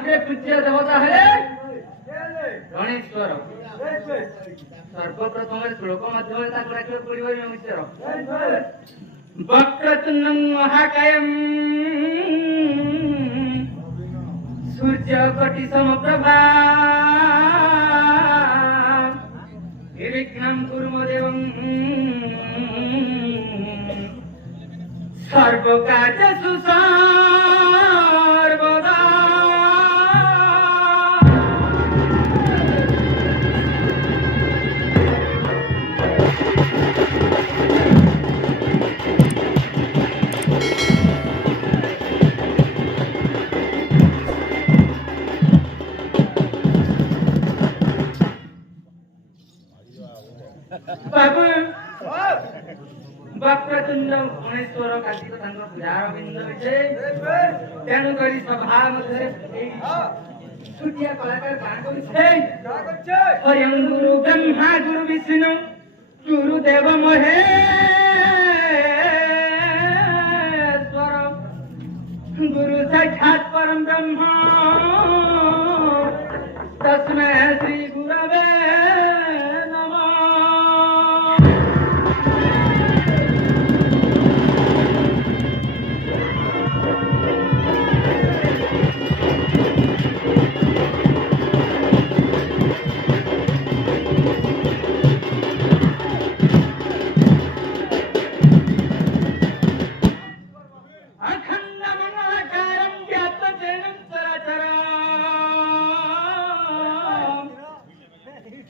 आगे पूज्य देवता है गणेश्वर सर्वप्रथम श्लोक माध्यम वक्रतुंडं महाकायं सूर्यकोटि समप्रभा निर्विघ्नं कुरु मे देवं सर्वकार्येषु सर्वदा। बाबू वक्रतुंड गणेश्वर कार्तिक तांकर पूजार बिंद विषय तेणु करी सभा मध्य छुटिया कलाकार गान करिछे हरिं गुरु ब्रह्मा गुरु विष्णु गुरु देव महेश्वर गुरु साक्षात् परम ब्रह्म तस्मै श्री गुरवे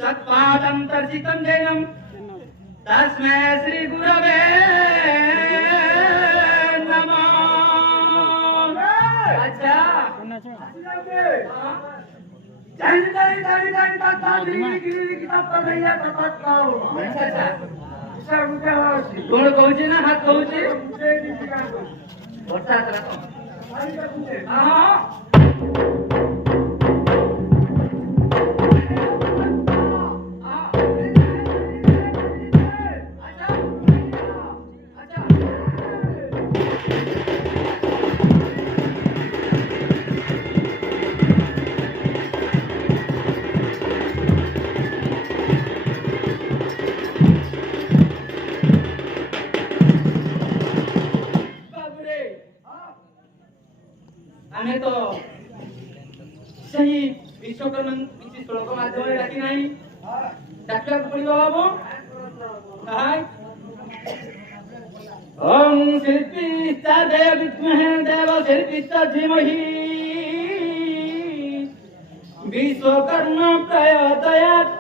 तत्पादं जैनम तस्मै श्री गुरवे नमः। अच्छा कौन कहूँ ना हाथ कहूँ वर्षा हमें तो सही विश्वकर्मा किसी श्लोक माध्यम डाकी नहीं डाकला पड़िबो बाबू हाय ओम शिल्पी देव विद्महे देव शिल्पी धीमहि विश्वकर्मा प्रचोदयात्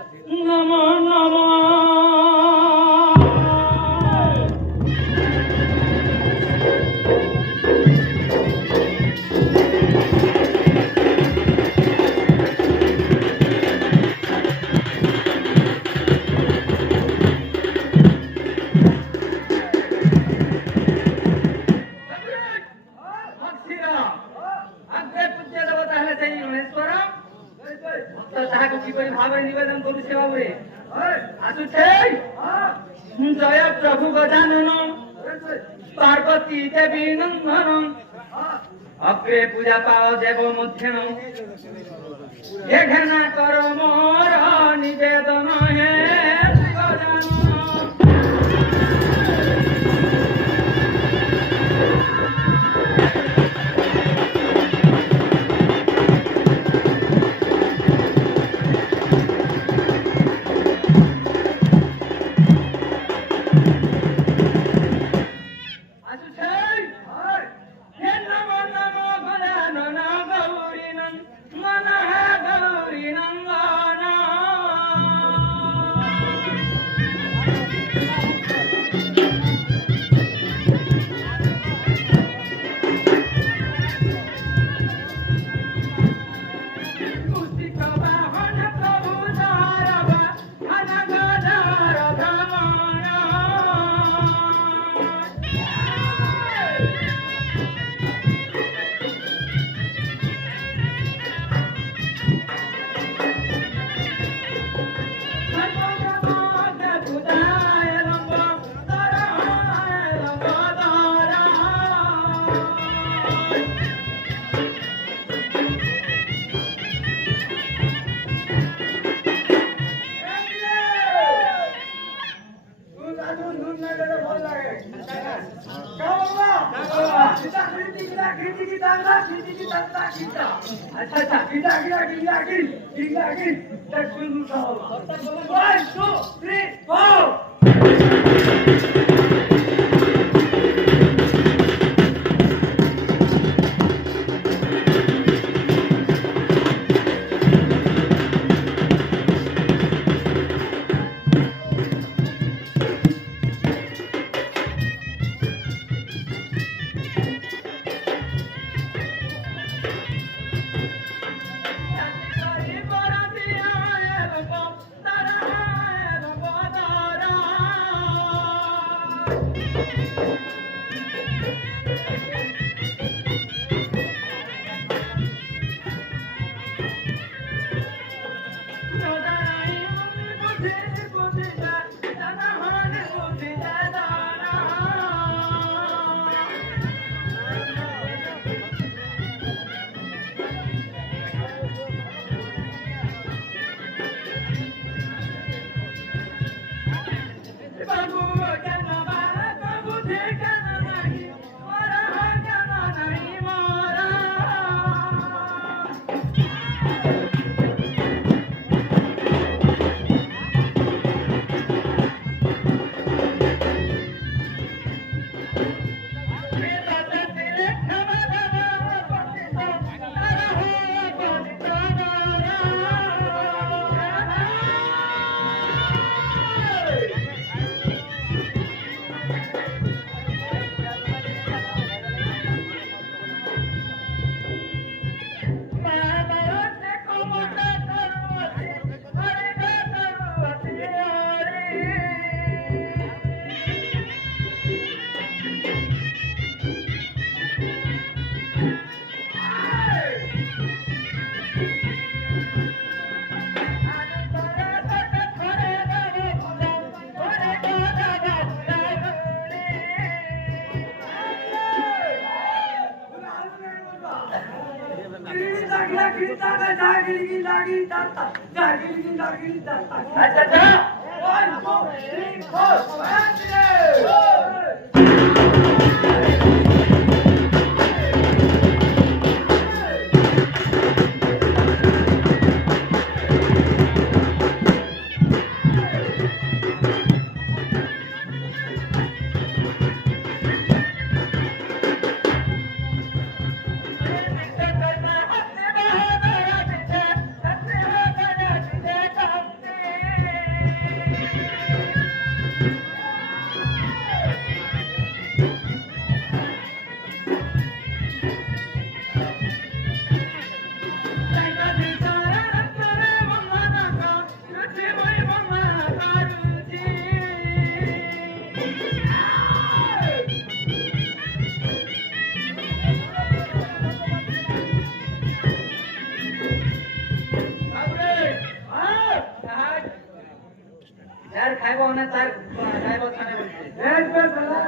नमो नमः। निवेदन करू सेवा जय प्रभु गजानन पार्वती देवी नंदन अग्रे पूजा पाओ देव मध्यन ये घना कर मोर निवेदन है अच्छा गिला तक सुन लो 1 2 3 4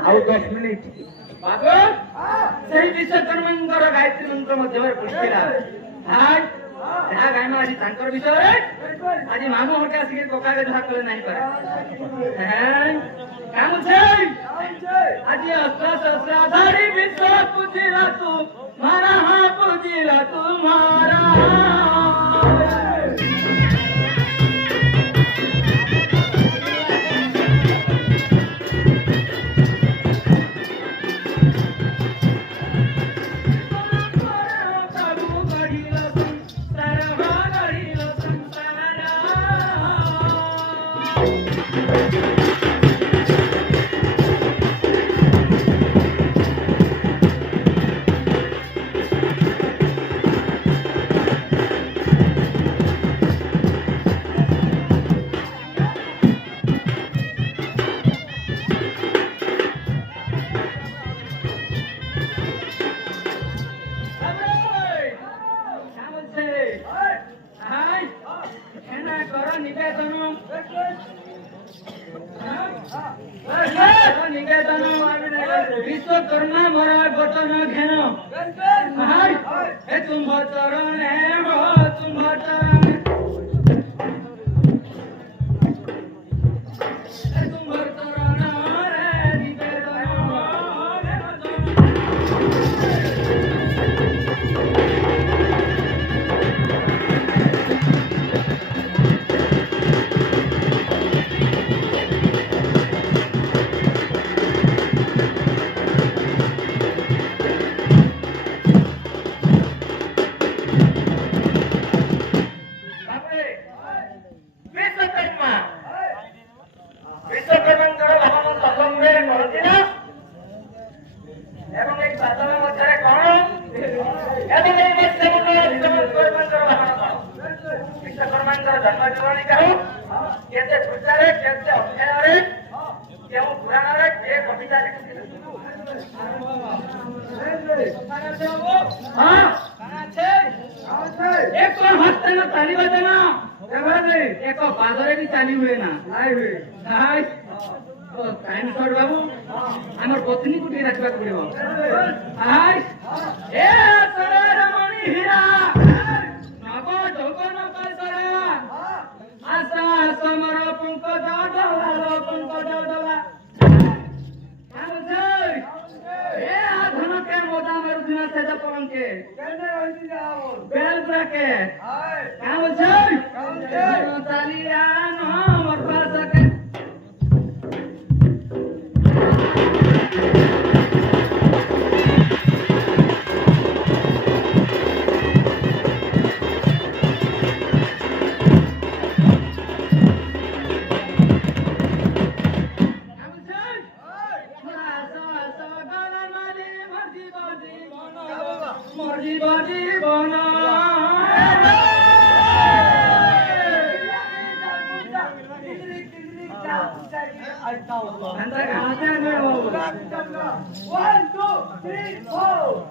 ଆଉ 10 ମିନିଟ୍ ବାବୁ ସେଇ ବିଶ୍ୱକର୍ମାଙ୍କର ଗାୟତ୍ରୀ ମନ୍ତ୍ର ମଧ୍ୟରେ ପଡ଼ିଥିଲା ଯାହା ଗାଇମ ଆଜି ତାଙ୍କର ବିଷୟରେ ଆଜି ମାମୁଁ ହଟେ ଆସିକି କକାକେ ଯାହା କଲେ ନାହିଁ ପାରେ କାମୁଛେ ଆଜି ଅସ୍ତ୍ର ଶସ୍ତ୍ର ଧରି ବିଶ୍ୱ ପୂଜିଲା ତୁ ମାରା ପୂଜିଲା ତୁ ମାରା विश्वकर्मा मरा बचन घेन तुम चरण तुम चरण तुम चरण વિશ્વકર્માના જન્મ વિવરણી કહું કે તે સુચારે કે તે અભ્યારે કેવું પુરાણારે કે કવિતા લીધી હા કાના છે એક હસ્તના તાળી બજાના એવા નહીં એક બાદરે ની ચાલી हुए ना आई हुए हाय तो टाइम छोड़ बाबू हमर पत्नी को भी रखबा पड़िबो हाय ए सरे रमणी हीरा नगो जोगन पैसरा आसा समर पंक डडला पंक डडला हम जय ए आधन के मोदा मर दिन से ज पवन के केने होई जाओ बेल ब्राके हाय हम जय चालिया न मर पास के One, two, three, four.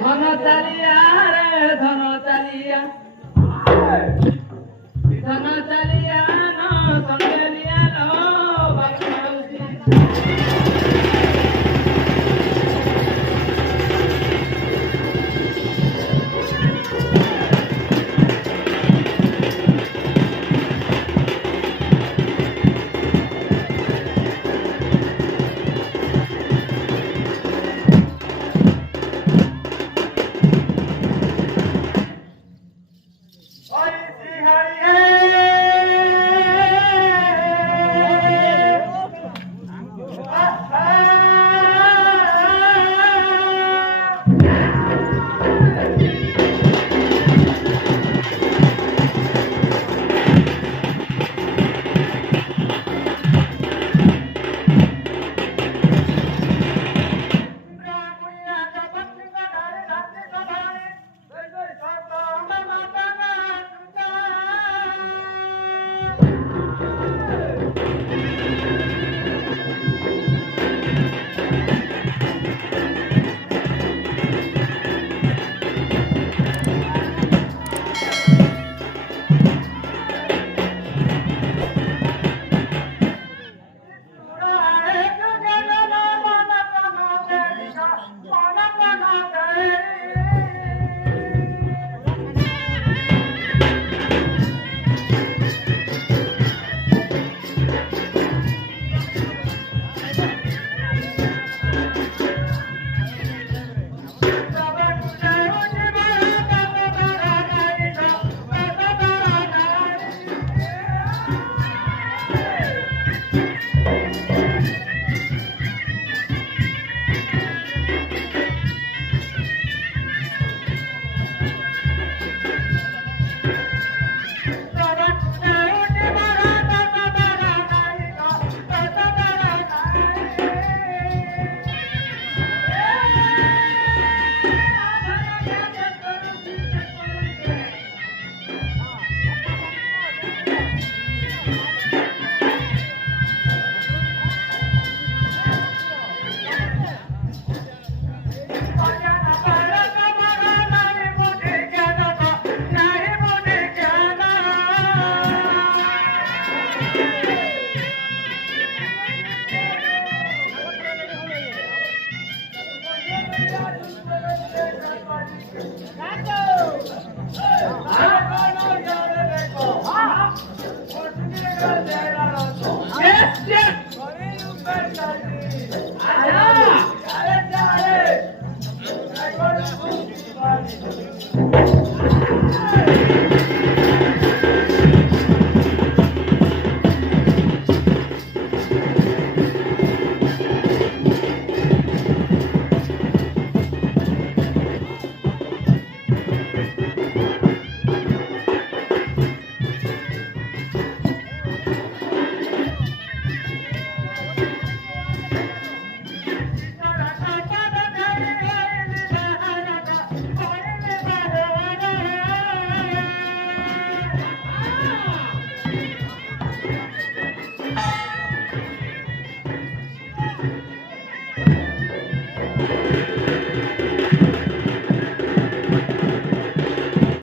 धन चालिया रे धन चालिया न संगलिया नो बाबूजी